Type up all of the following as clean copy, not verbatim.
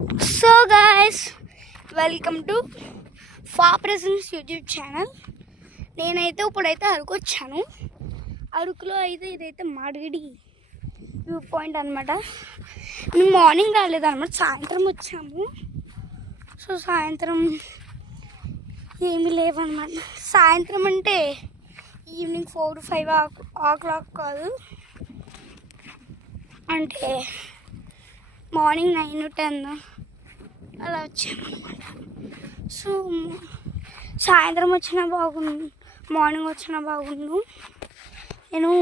So guys, welcome to ఫా presence YouTube channel. నేనైతే ఇప్పుడైతే అరకు వచ్చాను. అరకులో అయితే ఇదైతే మాడిగిడి వ్యూ పాయింట్ అనమాట. మేము మార్నింగ్ రాలేదన్నమాట, సాయంత్రం వచ్చాము. సో సాయంత్రం ఏమీ లేవన్నమాట. సాయంత్రం అంటే ఈవినింగ్ 4 to 5 o'clock కాదు, అంటే మార్నింగ్ 9 to 10 అలా వచ్చామన్నమాట. సో సాయంత్రం వచ్చినా బాగుండు, మార్నింగ్ వచ్చినా బాగుండు. నేను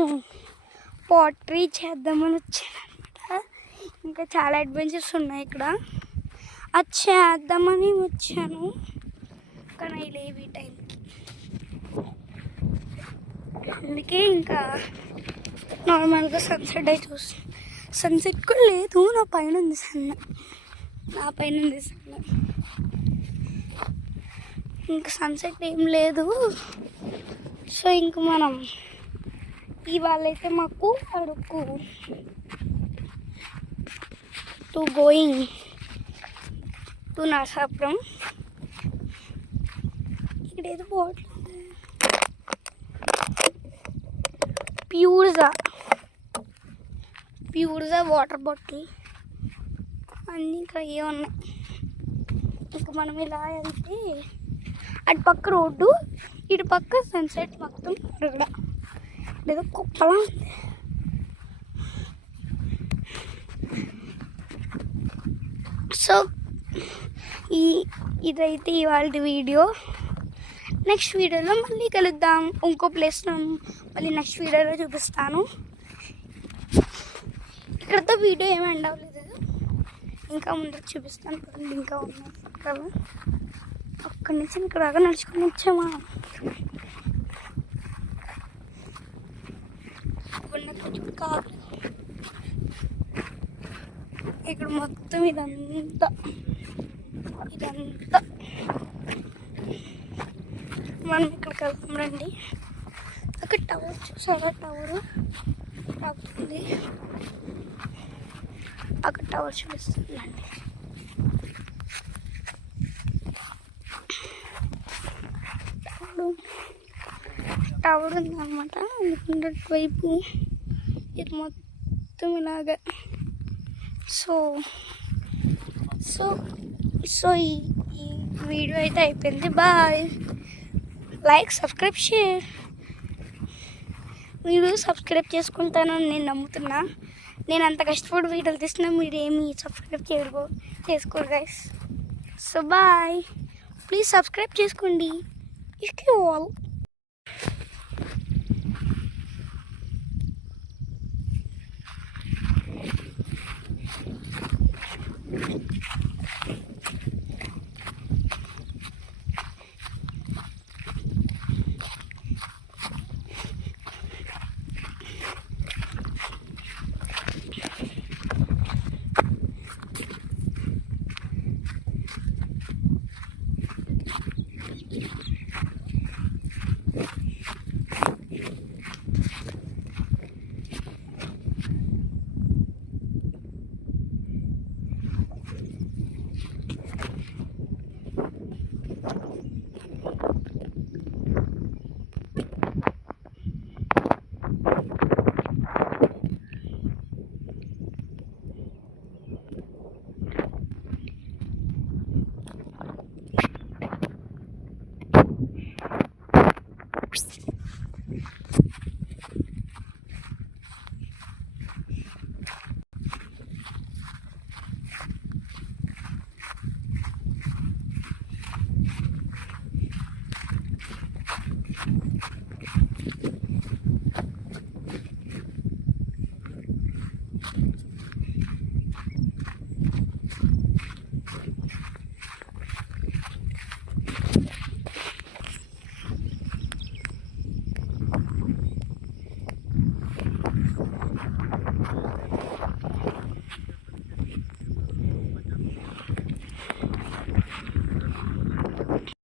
పాటరీ చేద్దామని వచ్చాను అనమాట. ఇంకా చాలా అడ్వెంచర్స్ ఉన్నాయి ఇక్కడ, అది చేద్దామని వచ్చాను. కానీ అవి లేవు ఈ టైంకి, అందుకే ఇంకా నార్మల్గా సన్సెట్ అయి చూస్తాను. సన్సెట్ కూడా లేదు, నా పైన ఉంది సన్న, ఇంకా సన్సెట్ ఏం లేదు. సో ఇంక మనం ఇవాళ అయితే మాకు Araku to going to Narasapuram. ఇక్కడ ఏదో బాటిల్ ఉంది, ప్యూర్జా వాటర్ బాటిల్ అన్నీ ఇక్కడ ఉన్నాయి. ఇంకా మనం ఇలా వెళ్తే అటు పక్క రోడ్డు, ఇటు పక్క సన్సెట్ మొత్తం ఇక్కడ ఏదో కుప్పలా ఉంది. సో ఇదైతే ఇవాళ వీడియో. నెక్స్ట్ వీడియోలో మళ్ళీ కలుద్దాం. ఇంకో ప్లేస్ మళ్ళీ నెక్స్ట్ వీడియోలో చూపిస్తాను. ఇక్కడతో వీడియో ఏమి ఎండ్ అవ్వలేదు, ఇంకా ముందుకు చూపిస్తాను. ఇంకా ఉన్నాయి కదా, అక్కడి నుంచి ఇక్కడ దాకా నడుచుకొని వచ్చామా. కాదు, ఇక్కడ మొత్తం ఇదంతా మనం ఇక్కడికి వెళ్తాం రండి. అక్కడ టవర్ చూసారా, టవర్ ఉంది అక్కడ, టవర్ చూపిస్తుందండి. టవర్ ఉందన్నమాట, అందుకుంటే వైపు ఇది మొత్తం ఇలాగా. సో సో సో ఈ వీడియో అయితే అయిపోయింది. బాయ్. Like, subscribe, share. మీరు సబ్స్క్రైబ్ చేసుకుంటానని నేను నమ్ముతున్నా. నేను అంత కష్టపడి వీడియోలు తీసినా మీరు ఏమి సబ్స్క్రైబ్ చేసుకోరు guys. So bye, please subscribe చేసుకోండి. If you all